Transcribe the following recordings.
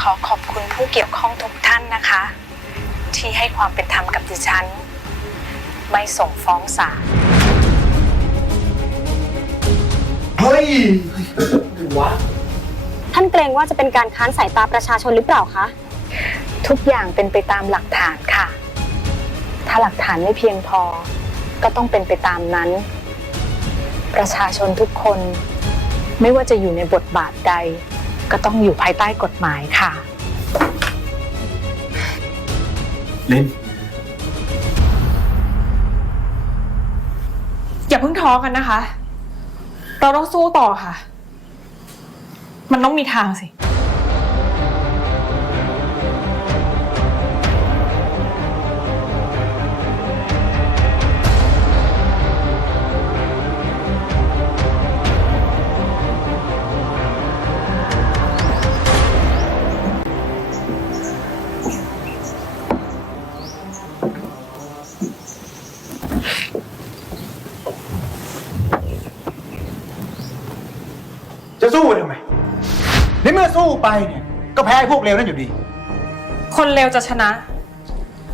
ขอขอบคุณผู้เกี่ยวข้องทุกท่านนะคะ ที่ให้ความเป็นธรรมกับดิฉัน ไม่ส่งฟ้องศาลเฮ้ยท่านเกรงว่าจะเป็นการค้านสายตาประชาชนหรือเปล่าคะ ทุกอย่างเป็นไปตามหลักฐานค่ะ ถ้าหลักฐานไม่เพียงพอ ก็ต้องเป็นไปตามนั้น ประชาชนทุกคนไม่ว่าจะอยู่ในบทบาทใด ก็ต้องอยู่ภายใต้กฎหมายค่ะ ลินอย่าเพิ่งท้อกันนะคะ เราต้องสู้ต่อค่ะ มันต้องมีทางสิ จะสู้ไปทำไมในเมื่อสู้ไปเนี่ย ก็แพ้ไอ้พวกเลวนั่นอยู่ดี คนเลวจะชนะ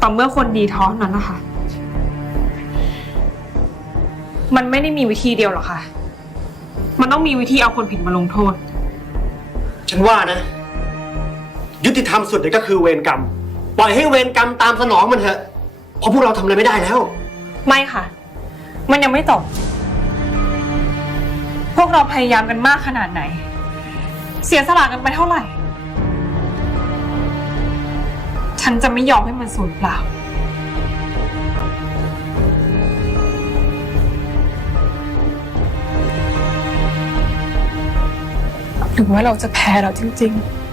ต่อเมื่อคนดีท้อเท่านั้นนะคะ มันไม่ได้มีวิธีเดียวหรอกค่ะ มันต้องมีวิธีเอาคนผิดมาลงโทษ ฉันว่านะ ยุติธรรมสุดเนี่ยก็คือเวรกรรม ปล่อยให้เวรกรรมตามสนองมันเถอะเพราะพวกเราทำอะไรไม่ได้แล้ว ไม่ค่ะ มันยังไม่จบ พวกเราพยายามกันมากขนาดไหน เสียสละกันไปเท่าไหร่ ฉันจะไม่ยอมให้มันสูญเปล่า หรือว่าเราจะแพ้แล้วจริง ๆ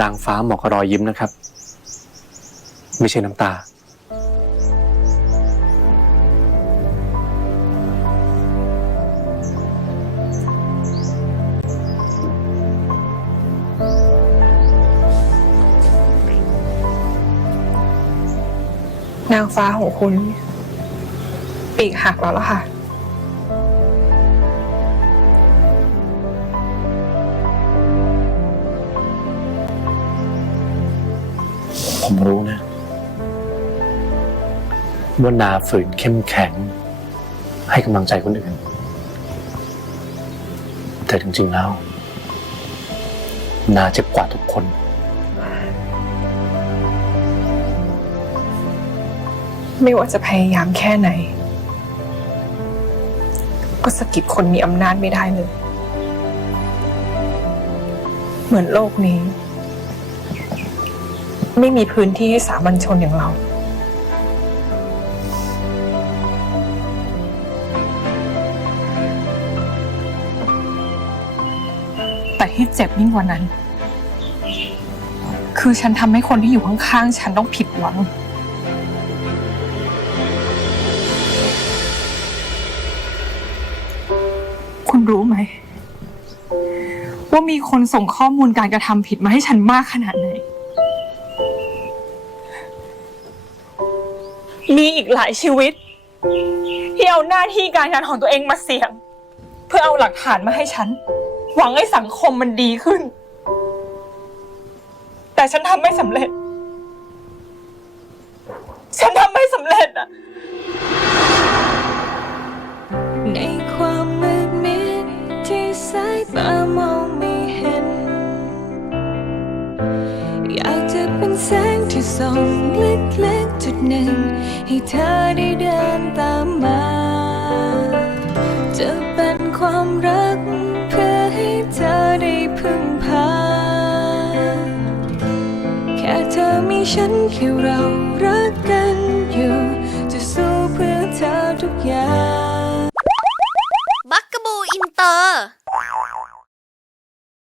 นางฟ้าหมาะกับรอยยิ้มนะครับ ไม่ใช่น้ำตา นางฟ้าของคุณ ปีกหักแล้วล่ะค่ะ ผมรู้นะ ว่านาฝืนเข้มแข็ง ให้กำลังใจคนอื่น แต่จริงๆแล้ว นาเจ็บกว่าทุกคน ไม่ว่าจะพยายามแค่ไหน ก็สะกิดคนมีอำนาจไม่ได้เลย เหมือนโลกนี้ ไม่มีพื้นที่ให้สามัญชนอย่างเรา แต่ที่เจ็บยิ่งกว่านั้น คือฉันทำให้คนที่อยู่ข้างๆฉันต้องผิดหวัง คุณรู้ไหม ว่ามีคนส่งข้อมูลการกระทำผิดมาให้ฉันมากขนาดไหน มีอีกหลายชีวิต ที่เอาหน้าที่การงานของตัวเองมาเสี่ยง เพื่อเอาหลักฐานมาให้ฉัน หวังให้สังคมมันดีขึ้น แต่ฉันทำไม่สำเร็จ ฉันทำไม่สำเร็จอะในความมืดมิดที่สายตามองไม่เห็น อยากจะเป็นแสงที่ส่องเล็กๆ หนึ่ง ให้เธอได้เดินตามมา จะเป็นความรัก เพื่อให้เธอได้พึ่งพา แค่เธอมีฉันแค่เรารักกัน